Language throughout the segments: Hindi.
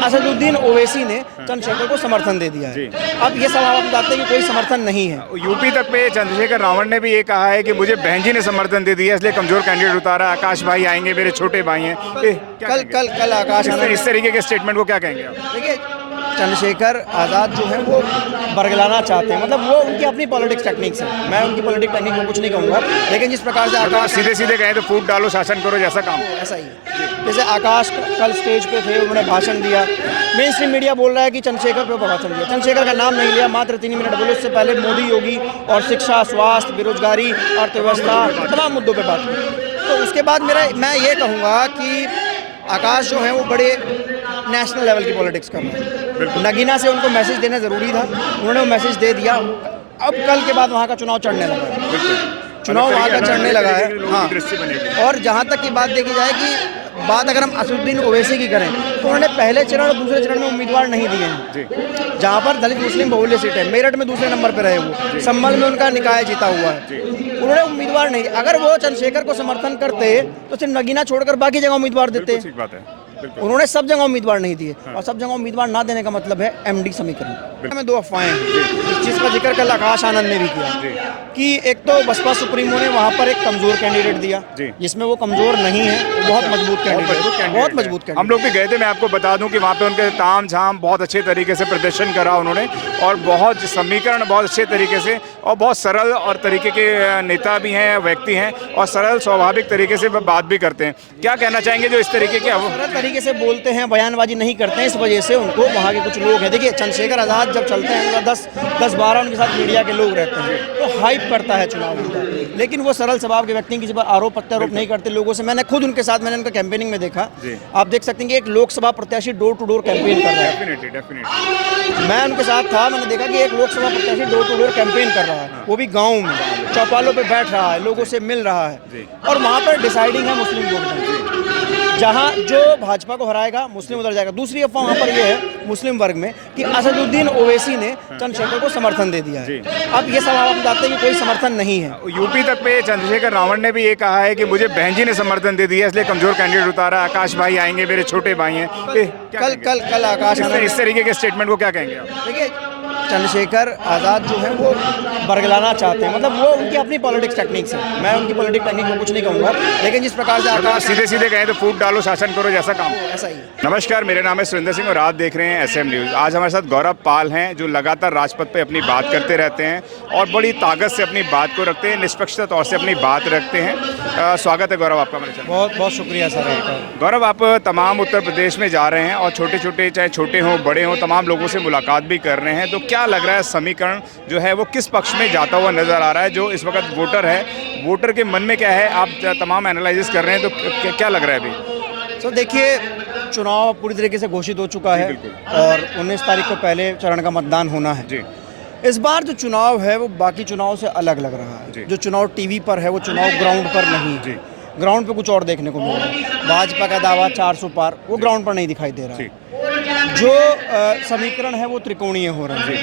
असदुद्दीन ओवैसी ने चंद्रशेखर को समर्थन दे दिया है। अब ये सवाल आप बताते हैं कि कोई समर्थन नहीं है। यूपी तक पे चंद्रशेखर रावण ने भी ये कहा है कि मुझे बहन जी ने समर्थन दे दिया, इसलिए कमजोर कैंडिडेट उतारा। आकाश भाई आएंगे, मेरे छोटे भाई हैं। कल आकाश इस तरीके के स्टेटमेंट को क्या कहेंगे आप? देखिए, चंद्रशेखर आज़ाद जो है वो बरगलाना चाहते हैं, मतलब वो उनकी अपनी पॉलिटिक्स टेक्निक्स है। मैं उनकी पॉलिटिक्स टेक्निक को कुछ नहीं कहूँगा, लेकिन जिस प्रकार से आकाश सीधे सीधे कहें तो फूट डालो शासन करो जैसा काम, ऐसा ही है। जैसे आकाश कल स्टेज पे थे, उन्होंने भाषण दिया। मेन स्ट्रीम मीडिया बोल रहा है कि चंद्रशेखर पे भाषण दिया, चंद्रशेखर का नाम नहीं लिया, मात्र 3 मिनट बोले। उससे पहले मोदी, योगी और शिक्षा, स्वास्थ्य, बेरोजगारी, अर्थव्यवस्था, तमाम मुद्दों पर बात की। तो उसके बाद मैं ये कहूँगा कि आकाश जो है वो बड़े नेशनल लेवल की पॉलिटिक्स कर रहे हैं। नगीना से उनको मैसेज देना ज़रूरी था, उन्होंने वो मैसेज दे दिया। अब कल के बाद वहाँ का चुनाव चढ़ने लगा है, चुनाव वहाँ का चढ़ने लगा है। हाँ, और जहाँ तक की बात देखी जाए कि बात अगर हम असदुद्दीन ओवैसी की करें तो उन्होंने पहले चरण और दूसरे चरण में उम्मीदवार नहीं दिए हैं। जहाँ पर दलित मुस्लिम बहुल्य सीट है, मेरठ में दूसरे नंबर पर रहे वो, संभल में उनका निकाय जीता हुआ है, उन्होंने उम्मीदवार नहीं। अगर वो चंद्रशेखर को समर्थन करते तो सिर्फ नगीना छोड़कर बाकी जगह उम्मीदवार देते। उन्होंने सब जगह उम्मीदवार नहीं दिए, और सब जगह उम्मीदवार ना देने का मतलब है एमडी समीकरण में 2 अफवाहें हैं, जिसका जिक्र कल आकाश आनंद ने भी किया कि एक तो बसपा सुप्रीमो ने वहाँ पर एक कमजोर कैंडिडेट दिया, जिसमें वो कमजोर नहीं है, वो बहुत मजबूत कैंडिडेट, बहुत मजबूत कैंडिडेट। हम लोग भी गए थे, मैं आपको बता दूं कि वहाँ पे उनके ताम झाम बहुत अच्छे तरीके से प्रदर्शन करा उन्होंने, और बहुत समीकरण बहुत अच्छे तरीके से, और बहुत सरल और तरीके के नेता भी हैं, व्यक्ति हैं, और सरल स्वाभाविक तरीके से बात भी करते हैं। क्या कहना चाहेंगे जो इस तरीके के तरीके से बोलते हैं, बयानबाजी नहीं करते हैं, इस वजह से उनको वहाँ के कुछ लोग हैं। देखिए, चंद्रशेखर आज़ाद जब चलते हैं 10-12 उनके साथ मीडिया के लोग रहते हैं, तो हाइप करता है चुनाव का, लेकिन वो सरल स्वभाव के व्यक्ति किसी पर आरोप प्रत्यारोप नहीं करते लोगों से। मैंने खुद उनके साथ, मैंने उनका कैंपेनिंग में देखा, आप देख सकते हैं कि एक लोकसभा प्रत्याशी डोर टू डोर कैंपेन कर रहा है। मैं उनके साथ था, मैंने देखा कि एक लोकसभा प्रत्याशी डोर टू डोर कैंपेन कर रहा है, वो भी गाँव में, चौपालों पर बैठ रहा है, लोगों से मिल रहा है, और वहाँ पर डिसाइडिंग है मुस्लिम वोट बैंक। जहाँ जो भाजपा को हराएगा मुस्लिम उधर जाएगा। दूसरी अफवाह वहाँ पर ये है मुस्लिम वर्ग में कि असदुद्दीन ओवैसी ने चंद्रशेखर को समर्थन दे दिया है। अब ये सवाल आप बताते हैं कि कोई समर्थन नहीं है। यूपी तक पे चंद्रशेखर रावण ने भी ये कहा है कि मुझे बहन जी ने समर्थन दे दिया, इसलिए कमजोर कैंडिडेट उतारा। आकाश भाई आएंगे, मेरे छोटे भाई हैं। कल आकाश इस तरीके के स्टेटमेंट को क्या कहेंगे आप? देखिए, चंद्रशेखर आज़ाद जो है वो बरगलाना चाहते हैं, मतलब वो उनकी अपनी पॉलिटिक्स टेक्निक्स है। मैं उनकी पॉलिटिक्स टेक्निक को कुछ नहीं कहूँगा, लेकिन जिस प्रकार से आकाश सीधे सीधे कहें तो फूट डालो शासन करो जैसा काम, ऐसा ही। नमस्कार, मेरा नाम है सुरेंद्र सिंह और आप देख रहे हैं SM न्यूज़। आज हमारे साथ गौरव पाल हैं, जो लगातार राजपथ पे अपनी बात करते रहते हैं और बड़ी ताकत से अपनी बात को रखते हैं, निष्पक्षता तौर से अपनी बात रखते हैं। स्वागत है गौरव आपका मेरे चैनल। बहुत बहुत शुक्रिया सर आपका। गौरव, आप तमाम उत्तर प्रदेश में जा रहे हैं और छोटे छोटे, चाहे छोटे हों बड़े हों, तमाम लोगों से मुलाकात भी कर रहे हैं, तो क्या लग रहा है समीकरण जो है वो किस पक्ष में जाता हुआ नजर आ रहा है? जो इस वक्त वोटर है, वोटर के मन में क्या है, आप तमाम एनालिसिस कर रहे हैं, तो क्या लग रहा है अभी? तो देखिए, चुनाव पूरी तरीके से घोषित हो चुका है और 19 तारीख को पहले चरण का मतदान होना है जी। इस बार जो चुनाव है वो बाकी चुनाव से अलग लग रहा है। जो चुनाव टीवी पर है वो चुनाव ग्राउंड पर नहीं जी। ग्राउंड पे कुछ और देखने को मिल रहा है। भाजपा का दावा 400 पार, वो ग्राउंड पर नहीं दिखाई दे रहा है। जो समीकरण है वो त्रिकोणीय हो रहा है।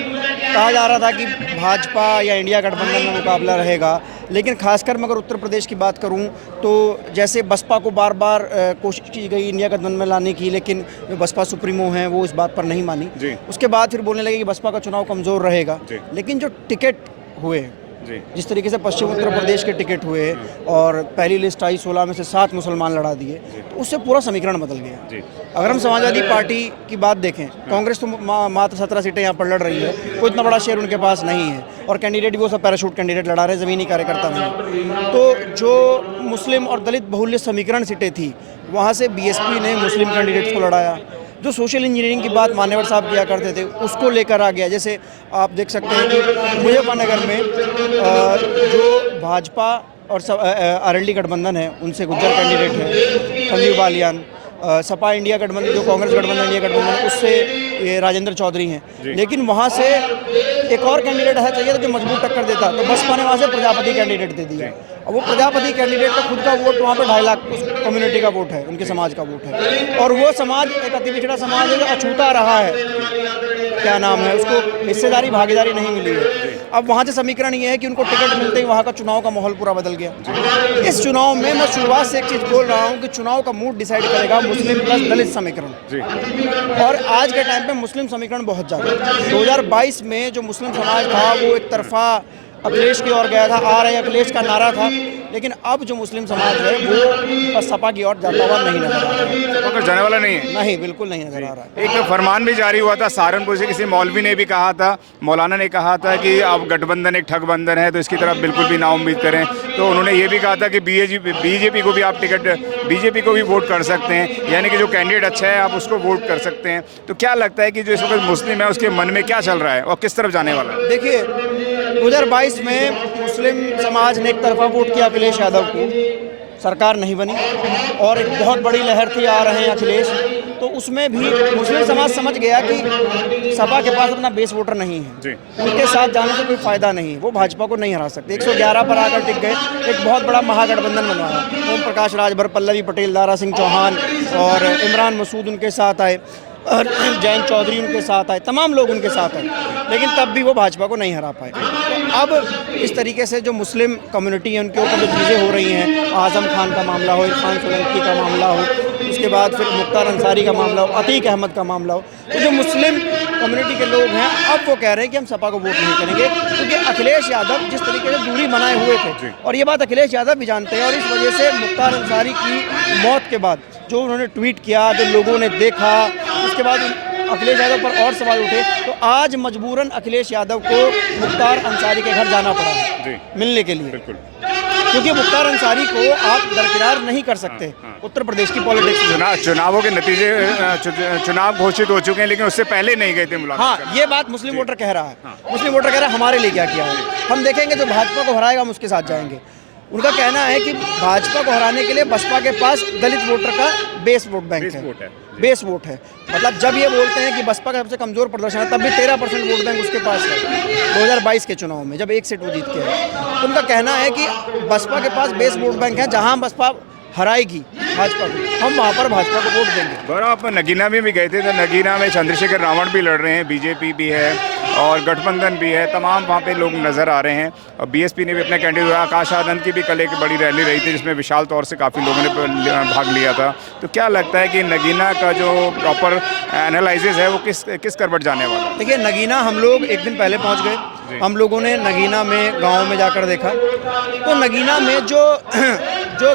कहा जा रहा था कि भाजपा या इंडिया गठबंधन में मुकाबला रहेगा, लेकिन खासकर मैं अगर उत्तर प्रदेश की बात करूं तो जैसे बसपा को बार बार कोशिश की गई इंडिया गठबंधन में लाने की, लेकिन जो बसपा सुप्रीमो हैं वो इस बात पर नहीं मानी। उसके बाद फिर बोलने लगे कि बसपा का चुनाव कमज़ोर रहेगा, लेकिन जो टिकट हुए, जिस तरीके से पश्चिम उत्तर प्रदेश के टिकट हुए और पहली लिस्ट आई, 16 में से 7 मुसलमान लड़ा दिए, तो उससे पूरा समीकरण बदल गया। अगर हम समाजवादी पार्टी की बात देखें, कांग्रेस तो मात्र 17 सीटें यहाँ पर लड़ रही है, कोई इतना बड़ा शेयर उनके पास नहीं है, और कैंडिडेट भी वो सब पैराशूट कैंडिडेट लड़ा रहे, ज़मीनी कार्यकर्ता नहीं। तो जो मुस्लिम और दलित बहुल्य समीकरण सीटें थी, वहाँ से BSP ने मुस्लिम कैंडिडेट्स को लड़ाया। जो सोशल इंजीनियरिंग की बात मान्यवर साहब किया करते थे, उसको लेकर आ गया। जैसे आप देख सकते हैं कि मुजफ्फरनगर में जो भाजपा और RLD गठबंधन है, उनसे गुज्जर कैंडिडेट है संजीव बालियान। सपा इंडिया गठबंधन, जो कांग्रेस गठबंधन इंडिया गठबंधन, उससे ये राजेंद्र चौधरी हैं, लेकिन वहाँ से एक और कैंडिडेट है चाहिए था जो मजबूत टक्कर देता, तो बसपा ने वहाँ से प्रजापति कैंडिडेट दे दिया। अब वो प्रजापति कैंडिडेट का खुद का वोट वहाँ पर 2.5 लाख उस कम्युनिटी का वोट है, उनके समाज का वोट है, और वो समाज एक अति पिछड़ा समाज है जो अछूता रहा है, क्या नाम है, उसको हिस्सेदारी भागीदारी नहीं मिली है। अब वहाँ से समीकरण ये है कि उनको टिकट मिलते ही वहाँ का चुनाव का माहौल पूरा बदल गया। इस चुनाव में मैं शुरुआत से एक चीज़ बोल रहा हूँ कि चुनाव का मूड डिसाइड करेगा मुस्लिम प्लस दलित समीकरण, और आज के टाइम पे मुस्लिम समीकरण बहुत ज़्यादा। 2022 में जो मुस्लिम समाज था वो एक तरफा अखिलेश की ओर गया था, आ रहे अखिलेश का नारा था, लेकिन अब जो मुस्लिम समाज है वो सपा की ओर जाता हुआ नहीं नजर आ रहा है। सपा को जाने वाला नहीं है? नहीं, बिल्कुल नहीं नजर आ रहा है। एक फरमान भी जारी हुआ था सहारनपुर से, किसी मौलवी ने भी कहा था, मौलाना ने कहा था कि अब गठबंधन एक ठगबंधन है, तो इसकी तरफ बिल्कुल भी ना उम्मीद करें। तो उन्होंने ये भी कहा था कि बीजेपी को भी आप बीजेपी को भी वोट कर सकते हैं, यानी कि जो कैंडिडेट अच्छा है आप उसको वोट कर सकते हैं। तो क्या लगता है कि जो इस वक्त मुस्लिम है उसके मन में क्या चल रहा है और किस तरफ जाने वाला है? देखिए, 2022 में मुस्लिम समाज ने एक तरफा वोट किया अखिलेश यादव को, सरकार नहीं बनी, और एक बहुत बड़ी लहर थी आ रहे हैं अखिलेश, तो उसमें भी मुस्लिम समाज समझ गया कि सपा के पास अपना बेस वोटर नहीं है, उनके साथ जाने से कोई फायदा नहीं, वो भाजपा को नहीं हरा सकते। 111 पर आकर टिक गए, एक बहुत बड़ा महागठबंधन बनवाया। ओम प्रकाश राजभर, पल्लवी पटेल, दारा सिंह चौहान और इमरान मसूद उनके साथ आए, और जयंत चौधरी उनके साथ आए, तमाम लोग उनके साथ आए, लेकिन तब भी वो भाजपा को नहीं हरा पाए। तो अब इस तरीके से जो मुस्लिम कम्युनिटी है उनके ऊपर जो चीज़ें हो रही हैं, आज़म खान का मामला हो, इरफान सोलंकी का मामला हो, उसके बाद फिर मुख्तार अंसारी का मामला हो, अतीक अहमद का मामला हो, तो जो मुस्लिम कम्युनिटी के लोग हैं अब वो कह रहे हैं कि हम सपा को वोट नहीं करेंगे, क्योंकि अखिलेश यादव जिस तरीके से दूरी बनाए हुए थे, और ये बात अखिलेश यादव भी जानते हैं, और इस वजह से मुख्तार अंसारी की मौत के बाद जो उन्होंने ट्वीट किया, जो लोगों ने देखा, उसके बाद अखिलेश यादव पर और सवाल उठे, तो आज मजबूरन अखिलेश यादव को मुख्तार अंसारी के घर जाना पड़ा है मिलने के लिए, क्योंकि मुख्तार अंसारी को आप दरकिरार नहीं कर सकते। उत्तर प्रदेश की पॉलिटिक्स, चुनावों के नतीजे, चुनाव घोषित हो चुके हैं, लेकिन उससे पहले नहीं गए थे मुलाकात। हाँ, ये बात मुस्लिम वोटर कह रहा है। मुस्लिम वोटर कह रहा है हमारे लिए क्या किया है, हम देखेंगे जो भाजपा को हराएगा हम उसके साथ जाएंगे। उनका कहना है कि भाजपा को हराने के लिए बसपा के पास दलित वोटर का बेस वोट बैंक है, बेस वोट है। मतलब जब ये बोलते हैं कि बसपा का सबसे कमज़ोर प्रदर्शन है, तब भी 13% वोट बैंक उसके पास है 2022 के चुनाव में, जब 1 सीट वो जीत के है। तो उनका कहना है कि बसपा के पास बेस वोट बैंक है, जहाँ बसपा हराएगी भाजपा को, हम वहाँ पर भाजपा को वोट देंगे। गौरव, आप नगीना में भी गए थे, तो नगीना में चंद्रशेखर रावण भी लड़ रहे हैं, बीजेपी भी है और गठबंधन भी है, तमाम वहाँ पे लोग नज़र आ रहे हैं, और बीएसपी ने भी अपने कैंडिडेट, आकाश आनंद की भी कल एक बड़ी रैली रही थी जिसमें विशाल तौर से काफ़ी लोगों ने भाग लिया था। तो क्या लगता है कि नगीना का जो प्रॉपर एनालिसिस है वो किस करवट जाने वाला है? देखिए, नगीना हम लोग एक दिन पहले पहुँच गए, हम लोगों ने नगीना में गाँव में जाकर देखा, तो नगीना में जो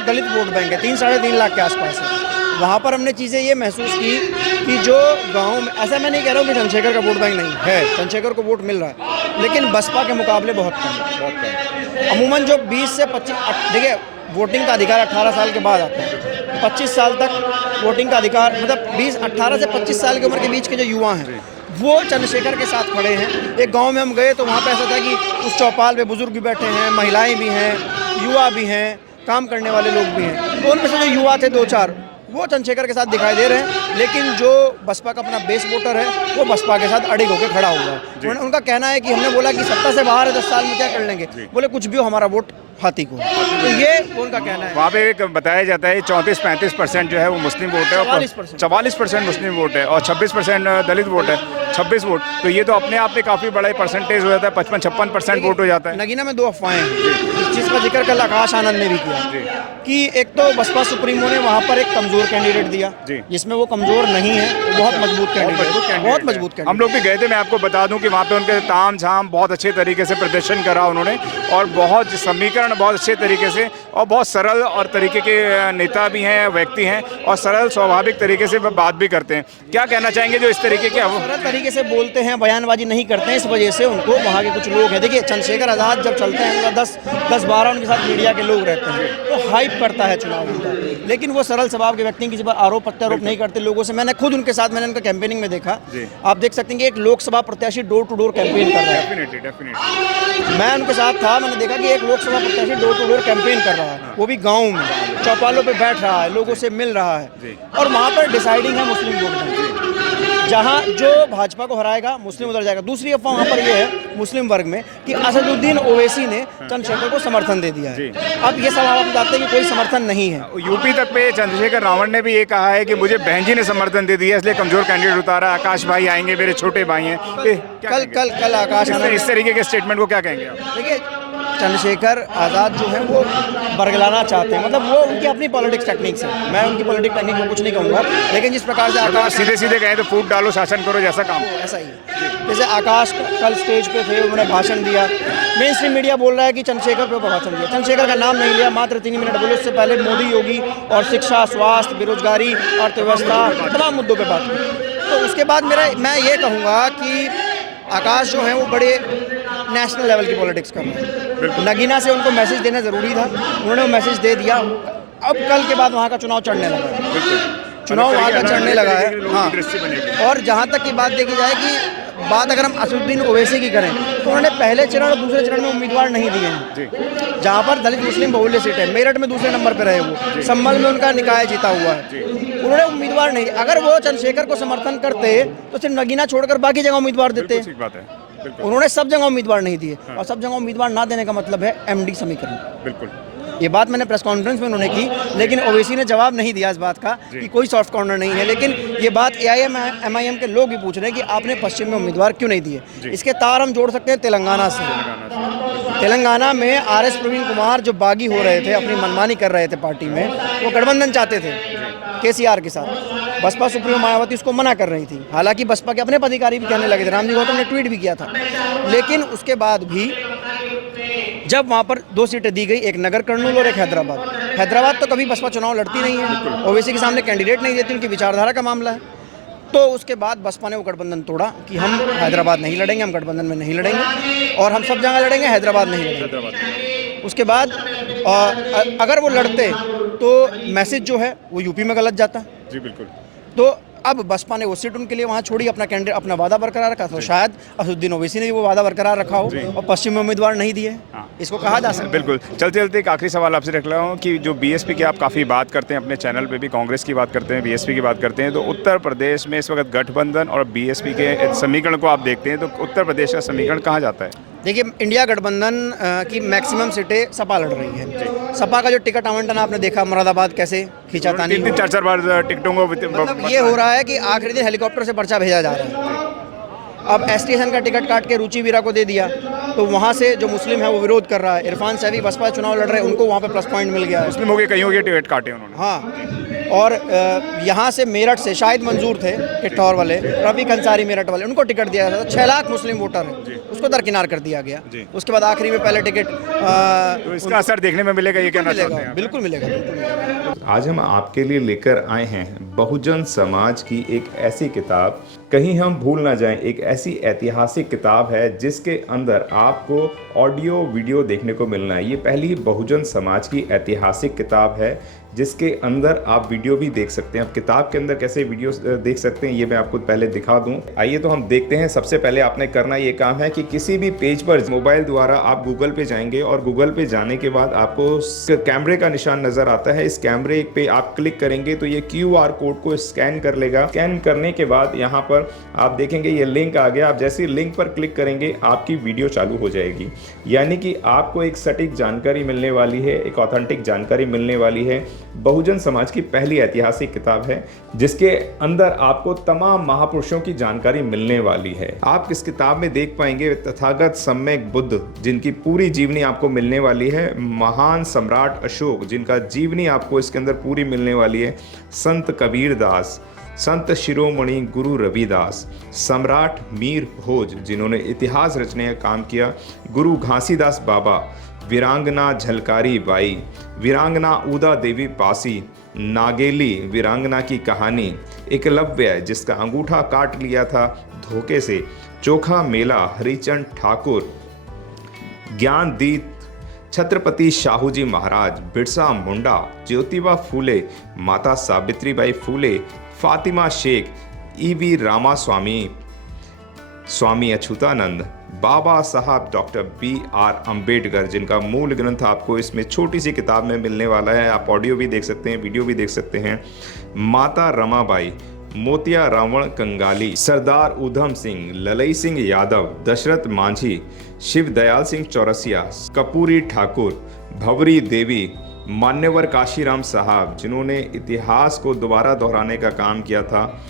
दलित वोट बैंक है 3-3.5 लाख के आसपास है, वहाँ पर हमने चीज़ें ये महसूस की कि जो गांव में, ऐसा मैं नहीं कह रहा हूँ कि चंद्रशेखर का वोट बैंक नहीं है, चंद्रशेखर को वोट मिल रहा है, लेकिन बसपा के मुकाबले बहुत कम है। अमूमन जो 20 से 25, देखिए वोटिंग का अधिकार 18 साल के बाद आता है, 25 साल तक वोटिंग का अधिकार, मतलब 18 से 25 साल की उम्र के बीच के जो युवा हैं वो चंद्रशेखर के साथ खड़े हैं। एक गांव में हम गए तो वहाँ पे ऐसा था कि उस चौपाल पे बुजुर्ग भी बैठे हैं, महिलाएं भी हैं, युवा भी हैं, काम करने वाले लोग भी हैं, तो उनमें से जो युवा थे 2-4 वो चंद्रशेखर के साथ दिखाई दे रहे हैं, लेकिन जो बसपा का अपना बेस वोटर है वो बसपा के साथ अड़िग होकर खड़ा हुआ है। उनका कहना है कि हमने बोला कि सत्ता से बाहर है, 10 साल में क्या कर लेंगे, बोले कुछ भी हो हमारा वोट हाथी को, तो ये उनका कहना है। वहाँ पे एक बताया जाता है 34-35% जो है वो मुस्लिम वोट है, और 44% मुस्लिम वोट है, और 26% दलित वोट है, 26 वोट, तो ये तो अपने आप में काफ़ी बड़ा परसेंटेज हो जाता है, 55-56% वोट हो जाता है। नगीना में 2 अफवाहें हैं जिसका जिक्र कल आकाश आनंद ने भी किया कि एक तो बसपा सुप्रीमो ने वहाँ पर एक कमजोर कैंडिडेट दिया, जिसमें वो कमजोर नहीं है, वो बहुत मजबूत कैंडिडेट, बहुत मजबूत कैंडिडेट। हम लोग भी गए थे, मैं आपको बता दूं कि वहाँ पे उनके ताम झाम बहुत अच्छे तरीके से प्रदर्शन करा उन्होंने, और बहुत समीकरण बहुत अच्छे तरीके से, और बहुत सरल और तरीके के नेता भी हैं, व्यक्ति हैं, और सरल स्वाभाविक तरीके से बात भी करते हैं। क्या कहना चाहेंगे जो इस तरीके के सरल तरीके से बोलते हैं, बयानबाजी नहीं करते हैं, इस वजह से उनको वहाँ के कुछ लोग हैं, देखिए चंद्रशेखर आज़ाद जब चलते हैं 10-12 उनके साथ मीडिया के लोग रहते हैं, तो हाइप करता है चुनाव उनका, लेकिन वो सरल स्वभाव के व्यक्ति किसी पर आरोप प्रत्यारोप नहीं करते लोगों से। मैंने खुद उनके साथ, मैंने उनका कैंपेनिंग में देखा, आप देख सकते हैं कि एक लोकसभा प्रत्याशी डोर टू डोर कैंपेन कर रहा है। मैं उनके साथ था, मैंने देखा कि एक लोकसभा प्रत्याशी डोर टू डोर कैंपेन कर रहा है, वो भी गाँव में, चौपालों पर बैठ रहा है, लोगों से मिल रहा है, और वहाँ पर डिसाइडिंग है मुस्लिम वोट बैंक। जहां जो भाजपा को हराएगा मुस्लिम उधर जाएगा। दूसरी अफवाह वहां पर यह है मुस्लिम वर्ग में कि असदुद्दीन ओवैसी ने चंद्रशेखर को समर्थन दे दिया है। अब ये सब आप जानते हैं कि कोई समर्थन नहीं है। यूपी तक पे चंद्रशेखर रावण ने भी ये कहा है कि मुझे बहन जी ने समर्थन दे दिया, इसलिए कमजोर कैंडिडेट उतारा, आकाश भाई आएंगे, मेरे छोटे भाई हैं। कल आकाश इस तरीके के स्टेटमेंट को क्या कहेंगे आप? देखिए, चंद्रशेखर आज़ाद जो है वो बरगलाना चाहते हैं, मतलब वो उनकी अपनी पॉलिटिक्स टेक्निक्स है। मैं उनकी पॉलिटिक्स टेक्निक को कुछ नहीं कहूँगा, लेकिन जिस प्रकार से आकाश सीधे सीधे कहें तो फूट डालो शासन करो जैसा काम, ऐसा ही है। जैसे आकाश कल स्टेज पे थे, उन्होंने भाषण दिया, मेन स्ट्रीम मीडिया बोल रहा है कि चंद्रशेखर पे भाषण दिया, चंद्रशेखर का नाम नहीं लिया, मात्र 3 मिनट बोले। उससे पहले मोदी योगी और शिक्षा, स्वास्थ्य, बेरोजगारी, अर्थव्यवस्था, तमाम मुद्दों पर बात की। तो उसके बाद मैं ये कहूँगा कि आकाश जो है वो बड़े नेशनल लेवल की पॉलिटिक्स कर रहे हैं। नगीना से उनको मैसेज देना ज़रूरी था, उन्होंने वो मैसेज दे दिया। अब कल के बाद वहाँ का चुनाव चढ़ने लगा है, चुनाव वहाँ का चढ़ने लगा है। हाँ, और जहाँ तक की बात देखी जाए कि बात अगर हम असदुद्दीन ओवैसी की करें तो उन्होंने पहले चरण और दूसरे चरण में उम्मीदवार नहीं दिए हैं। जहाँ पर दलित मुस्लिम बहुल्य सीट है, मेरठ में दूसरे नंबर पर रहे वो, संभल में उनका निकाय जीता हुआ है, उन्होंने उम्मीदवार नहीं। अगर वो चंद्रशेखर को समर्थन करते तो सिर्फ नगीना छोड़कर बाकी जगह उम्मीदवार देते। उन्होंने सब जगह उम्मीदवार नहीं दिए, और सब जगह उम्मीदवार ना देने का मतलब है एमडी समीकरण। बिल्कुल, ये बात मैंने प्रेस कॉन्फ्रेंस में उन्होंने की, लेकिन ओवैसी ने जवाब नहीं दिया इस बात का कि कोई सॉफ्ट कॉर्नर नहीं है। लेकिन ये बात AIM-MIM के लोग भी पूछ रहे हैं कि आपने पश्चिम में उम्मीदवार क्यों नहीं दिए। इसके तार हम जोड़ सकते हैं तेलंगाना से। तेलंगाना में RS प्रवीण कुमार जो बागी हो रहे थे, अपनी मनमानी कर रहे थे पार्टी में, वो गठबंधन चाहते थे KCR के साथ। बसपा सुप्रीमो मायावती उसको मना कर रही थी, हालांकि बसपा के अपने पदाधिकारी भी कहने लगे थे, रामजी गौतम ने ट्वीट भी किया था। लेकिन उसके बाद भी जब वहाँ पर 2 सीटें दी गई, एक नगर कर्नूल और एक हैदराबाद तो कभी बसपा चुनाव लड़ती नहीं है, ओवैसी के सामने कैंडिडेट नहीं देती, उनकी विचारधारा का मामला है। तो उसके बाद बसपा ने वो गठबंधन तोड़ा कि हम हैदराबाद नहीं लड़ेंगे, हम गठबंधन में नहीं लड़ेंगे, और हम सब जगह लड़ेंगे, हैदराबाद नहीं लड़ेंगे। उसके बाद अगर वो लड़ते तो मैसेज जो है वो यूपी में गलत जाता। जी बिल्कुल। तो अब बसपा ने वो सीट उनके लिए वहाँ छोड़ी, अपना कैंडिडेट, अपना वादा बरकरार रखा। तो शायद असदुद्दीन ओवैसी ने भी वो वादा बरकरार रखा हो और पश्चिम में उम्मीदवार नहीं दिए, इसको कहा जा सकता है। बिल्कुल। चलते चलते एक आखिरी सवाल आपसे रख रहा हूँ कि जो BSP की आप काफ़ी बात करते हैं अपने चैनल पे भी, कांग्रेस की बात करते हैं, BSP की बात करते हैं, तो उत्तर प्रदेश में इस वक्त गठबंधन और BSP के समीकरण को आप देखते हैं तो उत्तर प्रदेश का समीकरण कहाँ जाता है? देखिए, इंडिया गठबंधन की मैक्सिमम सीटें सपा लड़ रही है। सपा का जो टिकट आवंटन आपने देखा, मुरादाबाद कैसे खींचातानी, 3-4 बार टिकटों को मतलब ये हो रहा है कि आखिरी दिन हेलीकॉप्टर से पर्चा भेजा जा रहा है। अब STN का टिकट काट के रुचि वीरा को दे दिया, तो वहाँ से जो मुस्लिम है वो विरोध कर रहा है। इरफान सैवी बसपा चुनाव लड़ रहे हैं, उनको वहाँ पे प्लस पॉइंट मिल गया है। मुस्लिमों के कईयों के टिकट काटे उन्होंने। हाँ, और यहाँ से मेरठ से शायद मंजूर थे किट्ठौर वाले, रफीक अंसारी मेरठ वाले, उनको टिकट दिया गया था। 6 लाख मुस्लिम वोटर है, उसको दरकिनार कर दिया गया। उसके बाद आखिरी में पहले टिकट, तो इसका असर देखने में मिलेगा, ये कहना चाहते हैं? बिल्कुल मिलेगा। आज हम आपके लिए लेकर आए हैं बहुजन समाज की एक ऐसी किताब, कहीं हम भूल ना जाएं, एक ऐसी ऐतिहासिक किताब है जिसके अंदर आपको ऑडियो वीडियो देखने को मिलना है। ये पहली बहुजन समाज की ऐतिहासिक किताब है जिसके अंदर आप वीडियो भी देख सकते हैं। अब किताब के अंदर कैसे वीडियो देख सकते हैं ये मैं आपको पहले दिखा दूं। आइए तो हम देखते हैं। सबसे पहले आपने करना ये काम है कि किसी भी पेज पर मोबाइल द्वारा आप गूगल पे जाएंगे और गूगल पे जाने के बाद आपको कैमरे का निशान नजर आता है। इस कैमरे पे आप क्लिक करेंगे तो ये QR कोड को स्कैन कर लेगा। स्कैन करने के बाद यहाँ पर आप देखेंगे ये लिंक आ गया। आप जैसे लिंक पर क्लिक करेंगे आपकी वीडियो चालू हो जाएगी, यानी कि आपको एक सटीक जानकारी मिलने वाली है, एक ऑथेंटिक जानकारी मिलने वाली है। बहुजन समाज की पहली ऐतिहासिक किताब है जिसके अंदर आपको तमाम महापुरुषों की जानकारी मिलने वाली है। आप इस किताब में देख पाएंगे तथागत सम्यक बुद्ध जिनकी पूरी जीवनी आपको मिलने वाली है, महान सम्राट अशोक जिनका जीवनी आपको इसके अंदर पूरी मिलने वाली है, संत कबीर दास, संत शिरोमणि गुरु रविदास, सम्राट मीर भोज जिन्होंने इतिहास रचने का काम किया, गुरु घासीदास बाबा, वीरांगना झलकारी बाई, वीरांगना उदा देवी पासी, नागेली वीरांगना की कहानी, एकलव्य जिसका अंगूठा काट लिया था धोखे से, चोखा मेला हरिचंद ठाकुर, ज्ञानदीप छत्रपति शाहूजी महाराज, बिरसा मुंडा, ज्योतिबा फूले, माता सावित्रीबाई फूले, फातिमा शेख, EV रामास्वामी, स्वामी अच्युतानंद, बाबा साहब डॉक्टर BR अम्बेडकर जिनका मूल ग्रंथ आपको इसमें छोटी सी किताब में मिलने वाला है। आप ऑडियो भी देख सकते हैं, वीडियो भी देख सकते हैं। माता रमाबाई, मोतिया रावण कंगाली, सरदार ऊधम सिंह, ललई सिंह यादव, दशरथ मांझी, शिव दयाल सिंह चौरसिया, कपूरी ठाकुर, भवरी देवी, मान्यवर काशीराम साहब जिन्होंने इतिहास को दोबारा दोहराने का काम किया था,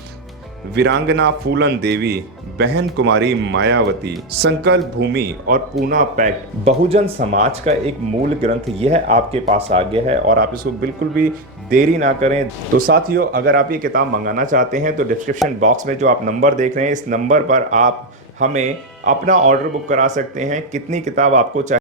वीरांगना फूलन देवी, बहन कुमारी मायावती, संकल्प भूमि और पूना पैक्ट। बहुजन समाज का एक मूल ग्रंथ यह आपके पास आ गया है और आप इसको बिल्कुल भी देरी ना करें। तो साथियों, अगर आप ये किताब मंगाना चाहते हैं तो डिस्क्रिप्शन बॉक्स में जो आप नंबर देख रहे हैं, इस नंबर पर आप हमें अपना ऑर्डर बुक करा सकते हैं। कितनी किताब आपको चाहिए